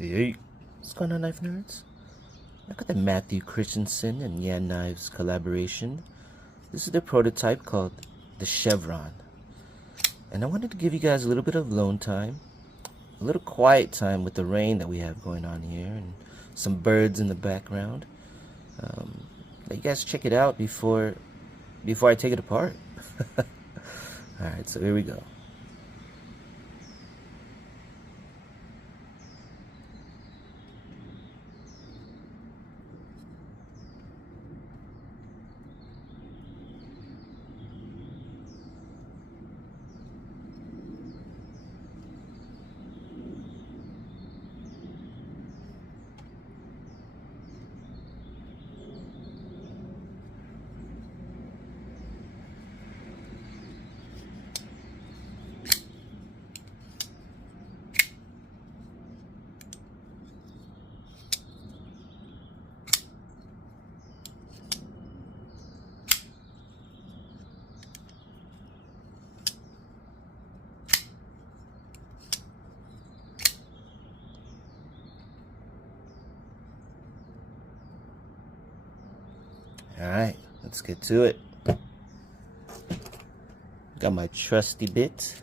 Hey, what's going on, knife nerds? I got the Matthew Christensen and Yan Knives collaboration. This is their prototype called the Chevron. And I wanted to give you guys a little bit of alone time, a little quiet time with the rain that we have going on here, and some birds in the background. Let you guys check it out before I take it apart. Alright, so here we go. Alright, let's get to it. Got my trusty bit.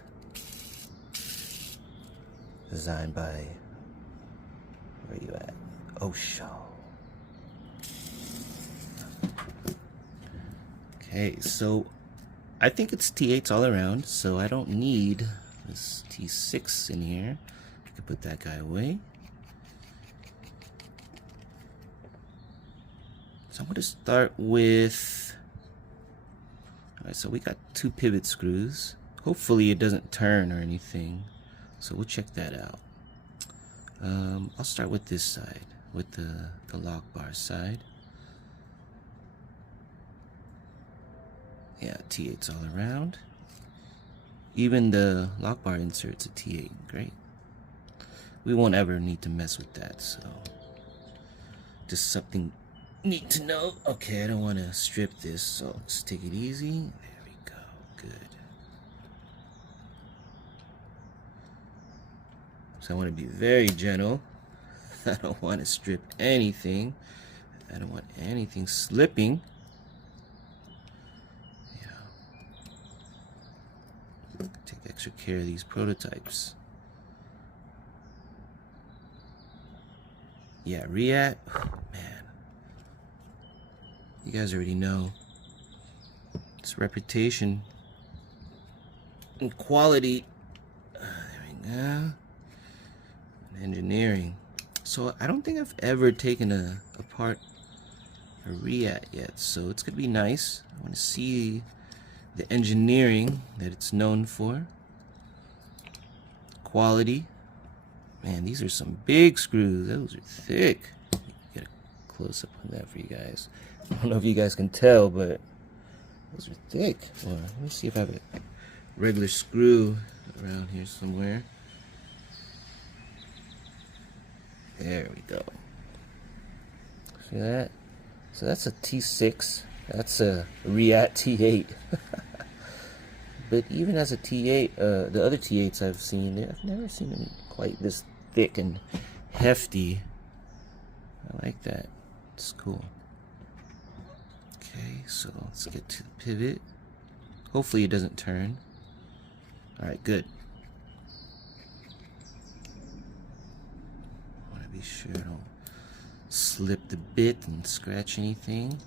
Designed by, where you at? Osho. Okay, so I think it's T8s all around, so I don't need this T6 in here. I can put that guy away. So I'm going to start with, alright, so we got 2 pivot screws. Hopefully it doesn't turn or anything, so we'll check that out. I'll start with this side, with the lock bar side. Yeah, T8's all around. Even the lock bar insert's a T8, great. We won't ever need to mess with that, so just something need to know. Okay, I don't want to strip this, so let's take it easy. There we go, good. So I want to be very gentle. I don't want to strip anything. I don't want anything slipping. Yeah. Take extra care of these prototypes. Yeah, react. Oh, man. You guys already know it's reputation and quality. There we go. And engineering. So I don't think I've ever taken apart a Reat yet, so it's gonna be nice. I want to see the engineering that it's known for. Quality. Man, these are some big screws. Those are thick. Get a close up on that for you guys. I don't know if you guys can tell, but those are thick. Well, let me see if I have a regular screw around here somewhere. There we go. See that? So that's a T6. That's a Reat T8. But even as a T8, the other T8s I've seen, I've never seen them quite this thick and hefty. I like that. It's cool. Okay, so let's get to the pivot. Hopefully it doesn't turn. Alright, good. I want to be sure I don't slip the bit and scratch anything.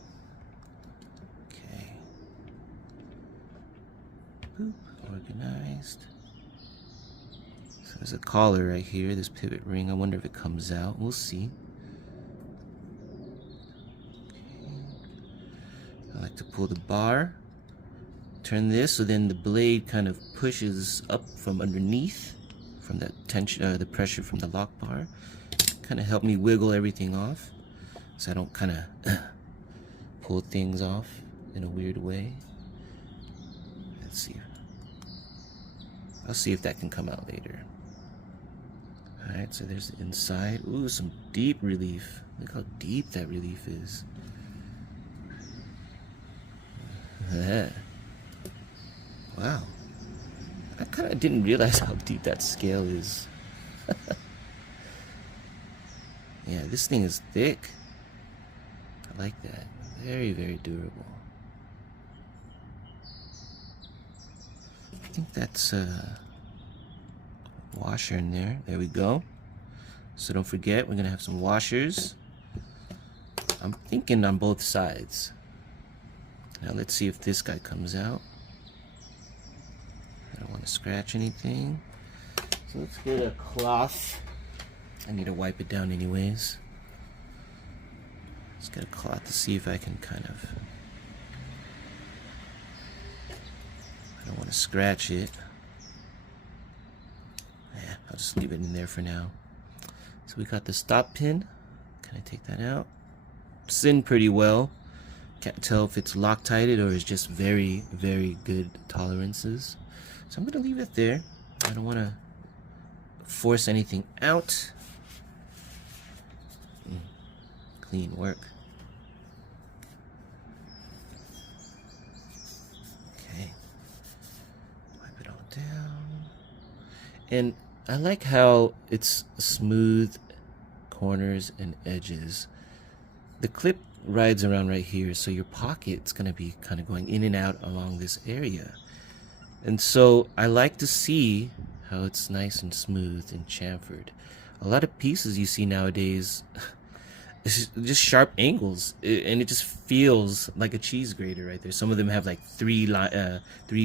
Okay. Boop, organized. So there's a collar right here, this pivot ring. I wonder if it comes out. We'll see. I like to pull the bar, turn this so then the blade kind of pushes up from underneath, from that tension, the pressure from the lock bar. Kind of help me wiggle everything off, so I don't kind of pull things off in a weird way. Let's see. I'll see if that can come out later. All right, so there's the inside. Ooh, some deep relief. Look how deep that relief is. Wow, I kind of didn't realize how deep that scale is. Yeah, this thing is thick. I like that. Very, very durable. I think that's a washer in there. There we go. So don't forget, we're gonna have some washers. I'm thinking on both sides. Now let's see if this guy comes out. I don't want to scratch anything. So let's get a cloth. I need to wipe it down anyways. Let's get a cloth to see if I can kind of... I don't want to scratch it. Yeah, I'll just leave it in there for now. So we got the stop pin. Can I take that out? It's in pretty well. Can't tell if it's Loctited or it's just very, very good tolerances. So I'm gonna leave it there. I don't want to force anything out. Clean work. Okay. Wipe it all down. And I like how it's smooth corners and edges. The clip rides around right here, so your pocket's gonna be kind of going in and out along this area. And so I like to see how it's nice and smooth and chamfered. A lot of pieces you see nowadays, it's just sharp angles, and it just feels like a cheese grater right there. Some of them have like three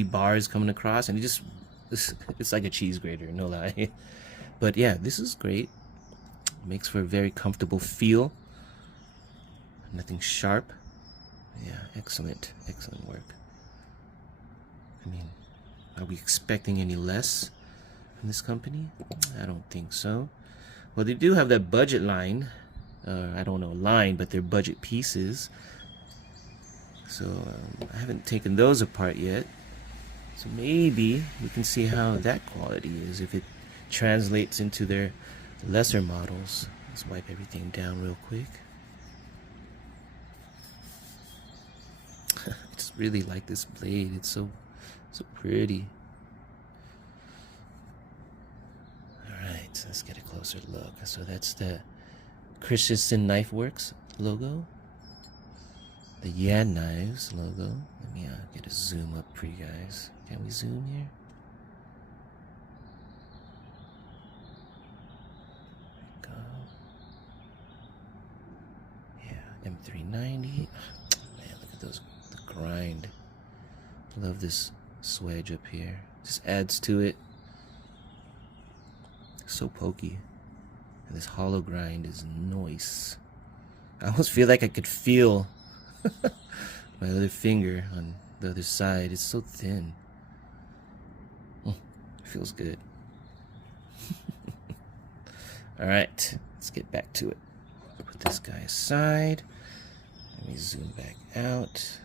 bars coming across, and it's like a cheese grater, no lie. But yeah, this is great. Makes for a very comfortable feel. Nothing sharp. Yeah, excellent, excellent work. I mean, are we expecting any less from this company? I don't think so. Well, they do have that budget line. I don't know line, but they're budget pieces. So I haven't taken those apart yet. So maybe we can see how that quality is, if it translates into their lesser models. Let's wipe everything down real quick. I just really like this blade. It's so pretty. Alright, so let's get a closer look. So that's the Christensen Knifeworks logo. The Yan Knives logo. Let me get a zoom up for you guys. Can we zoom here? There we go. Yeah, M390. Man, look at those. Grind. Love this swedge up here. Just adds to it. So pokey. And this hollow grind is nice. I almost feel like I could feel my other finger on the other side. It's so thin. It feels good. Alright, let's get back to it. Put this guy aside. Let me zoom back out.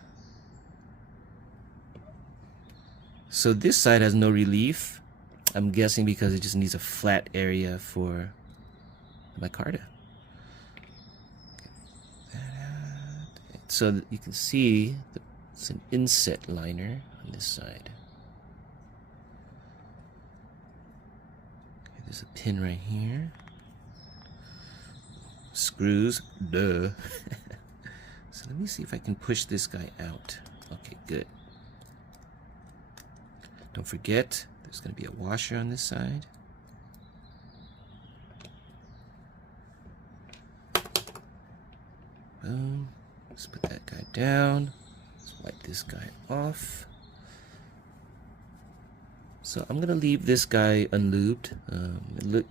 So this side has no relief. I'm guessing because it just needs a flat area for the micarta. So you can see it's an inset liner on this side. Okay, there's a pin right here. Screws, duh. So let me see if I can push this guy out. Okay, good. Don't forget, there's going to be a washer on this side. Boom. Let's put that guy down. Let's wipe this guy off. So I'm going to leave this guy unlubed.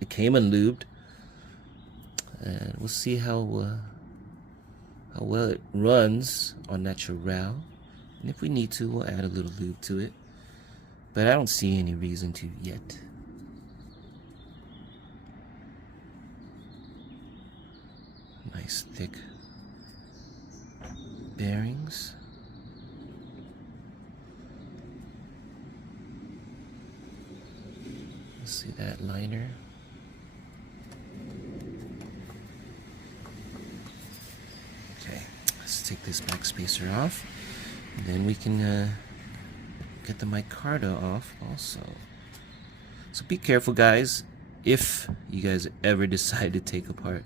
It came unlubed. And we'll see how well it runs on natural. And if we need to, we'll add a little lube to it. But I don't see any reason to yet. Nice thick bearings. Let's see that liner. Okay, let's take this back spacer off, and then we can get the micarta off also. So be careful, guys, if you guys ever decide to take apart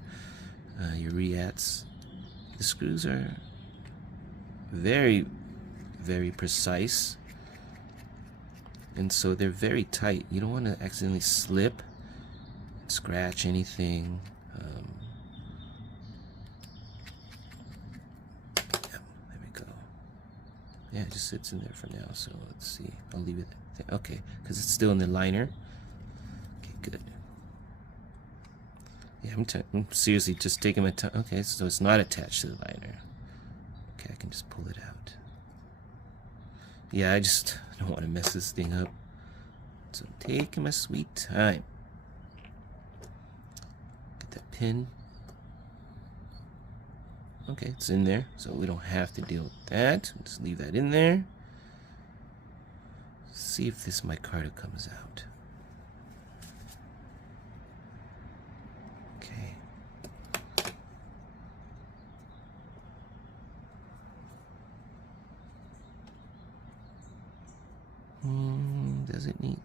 your reats. The screws are very, very precise, and so they're very tight. You don't want to accidentally slip, scratch anything. Yeah, there we go. Yeah, it just sits in there for now. So let's see. I'll leave it there. Okay, because it's still in the liner. Okay, good. Yeah, I'm seriously just taking my time. Okay, so it's not attached to the liner. Okay, I can just pull it out. Yeah, I don't want to mess this thing up. So I'm taking my sweet time. Get that pin. Okay, it's in there, so we don't have to deal with that. Just leave that in there. See if this micarta comes out. Okay. Does it need?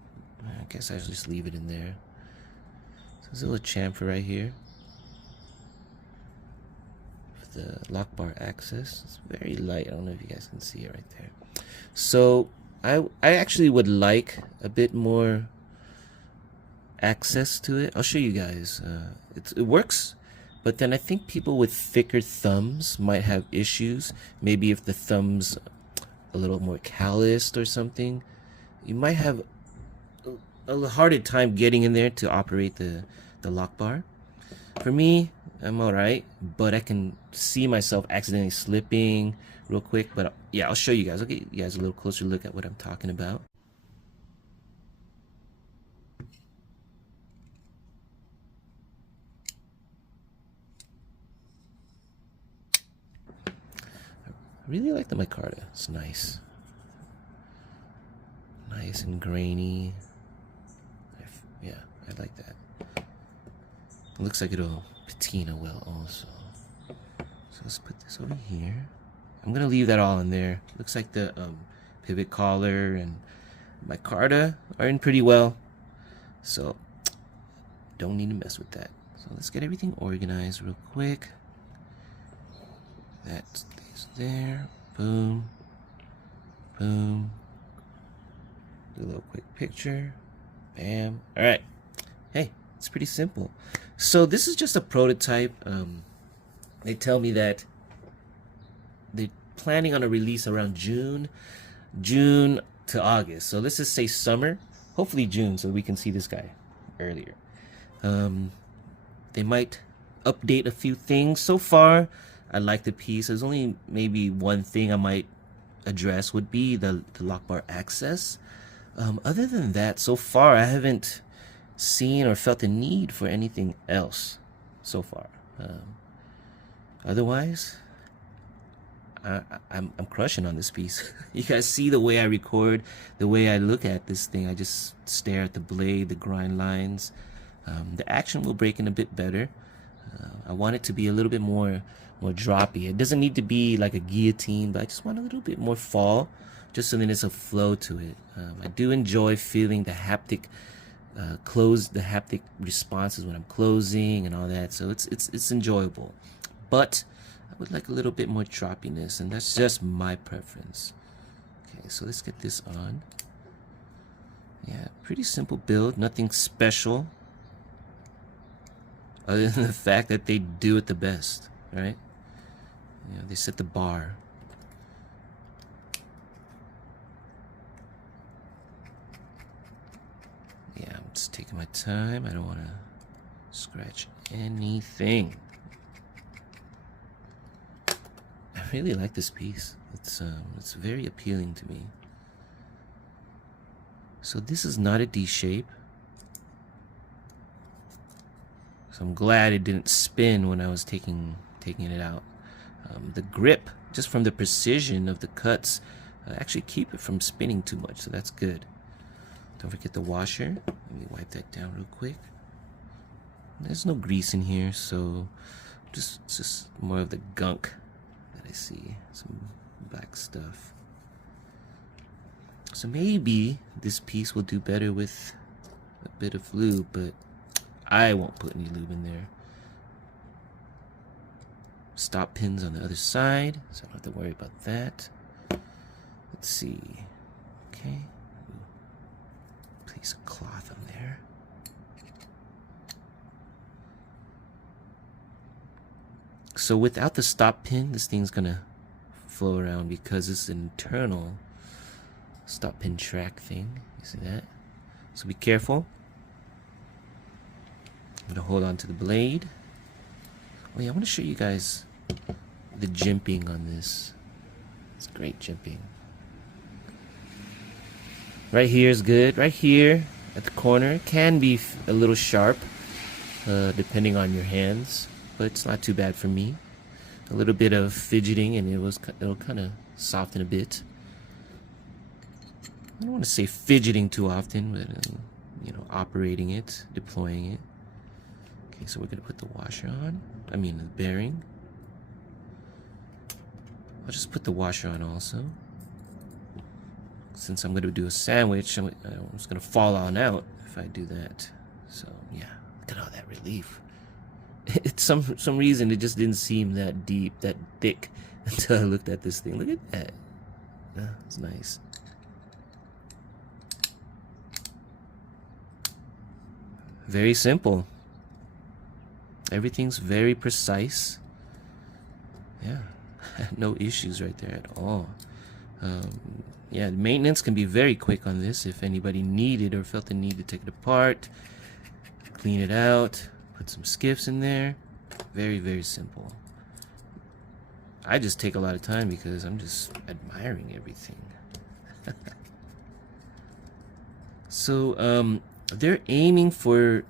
I guess I'll just leave it in there. So there's a little chamfer right here for the lock bar access. It's very light. I don't know if you guys can see it right there. So I actually would like a bit more access to it. I'll show you guys. It works, but then I think people with thicker thumbs might have issues. Maybe if the thumb's a little more calloused or something, you might have a harder time getting in there to operate the lock bar. For me, I'm alright, but I can see myself accidentally slipping real quick. But yeah, I'll show you guys. I'll get you guys a little closer look at what I'm talking about. I really like the micarta. It's nice. Nice and grainy. Yeah, I like that. It looks like it'll patina well also. So let's put this over here. I'm gonna leave that all in there. Looks like the pivot collar and micarta are in pretty well. So don't need to mess with that. So let's get everything organized real quick. That stays there. Boom. Boom. Do a little quick picture. Bam. Alright. Hey, it's pretty simple. So this is just a prototype. They tell me that they're planning on a release around June to August. So let's just say summer. Hopefully June, so we can see this guy earlier. They might update a few things. So far, I like the piece. There's only maybe one thing I might address would be the lock bar access. Other than that, so far I haven't seen or felt the need for anything else so far. Otherwise, I'm crushing on this piece. You guys see the way I record, the way I look at this thing. I just stare at the blade, the grind lines. The action will break in a bit better. I want it to be a little bit more droppy. It doesn't need to be like a guillotine, but I just want a little bit more fall, just so that there's a flow to it. I do enjoy feeling the haptic the haptic responses when I'm closing and all that, so it's enjoyable. But I would like a little bit more droppiness, and that's just my preference. Okay, so let's get this on. Yeah, pretty simple build, nothing special, other than the fact that they do it the best, right? You know, they set the bar. Yeah, I'm just taking my time. I don't want to scratch anything. I really like this piece. It's very appealing to me. So this is not a D shape. So I'm glad it didn't spin when I was taking it out. The grip, just from the precision of the cuts, actually keep it from spinning too much, so that's good. Don't forget the washer. Let me wipe that down real quick. There's no grease in here, so just more of the gunk that I see. Some black stuff. So maybe this piece will do better with a bit of lube, but I won't put any lube in there. stop pins on the other side, so I don't have to worry about that. Let's see. Okay. Place a cloth on there. So without the stop pin, this thing's gonna flow around because it's an internal stop pin track thing. You see that? So be careful. I'm gonna hold on to the blade. Oh yeah, I want to show you guys the jimping on this. It's great jimping. Right here is good. Right here at the corner can be a little sharp, depending on your hands, but it's not too bad for me. A little bit of fidgeting and it'll kind of soften a bit. I don't want to say fidgeting too often, but you know, operating it, deploying it. Okay, so we're gonna put the washer on. I mean the bearing. I'll just put the washer on also. Since I'm gonna do a sandwich, I'm just gonna fall on out if I do that. So yeah, look at all that relief. It's some reason it just didn't seem that deep, that thick until I looked at this thing. Look at that. It's nice. Very simple. Everything's very precise. Yeah, no issues right there at all. Yeah, maintenance can be very quick on this if anybody needed or felt the need to take it apart, clean it out, put some skiffs in there. Very, very simple. I just take a lot of time because I'm just admiring everything. So, they're aiming for,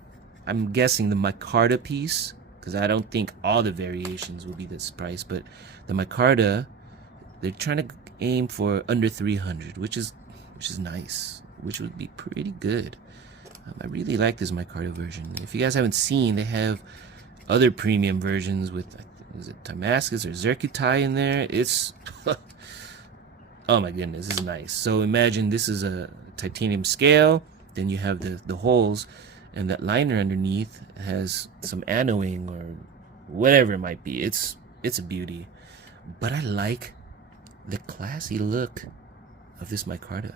I'm guessing, the micarta piece, because I don't think all the variations will be this price, but the micarta, they're trying to aim for under 300, which is nice, which would be pretty good. I really like this micarta version. If you guys haven't seen, they have other premium versions with, is it Damascus or Zircuti in there? It's oh my goodness, this is nice. So imagine this is a titanium scale, then you have the holes, and that liner underneath has some annoying or whatever it might be. It's a beauty. But I like the classy look of this micarta.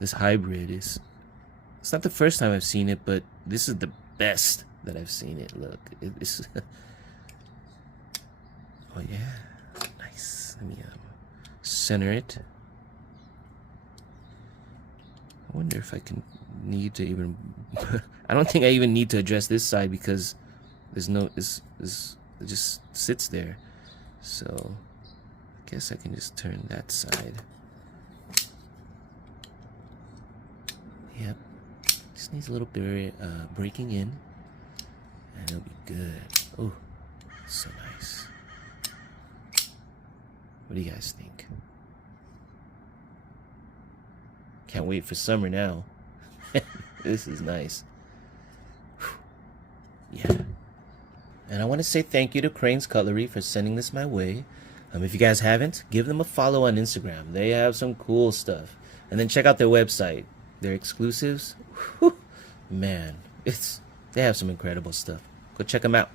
This hybrid is, it's not the first time I've seen it, but this is the best that I've seen it look. It's oh yeah, nice. Let me center it. I wonder if I can need to even I don't think I even need to address this side because there's no it just sits there. So I guess I can just turn that side. Yep. Just needs a little bit breaking in and it'll be good. Oh, so nice. What do you guys think? Can't wait for summer now. This is nice. Yeah. And I want to say thank you to Crane's Cutlery for sending this my way. If you guys haven't, give them a follow on Instagram. They have some cool stuff. And then check out their website. Their exclusives. Whew, man, they have some incredible stuff. Go check them out.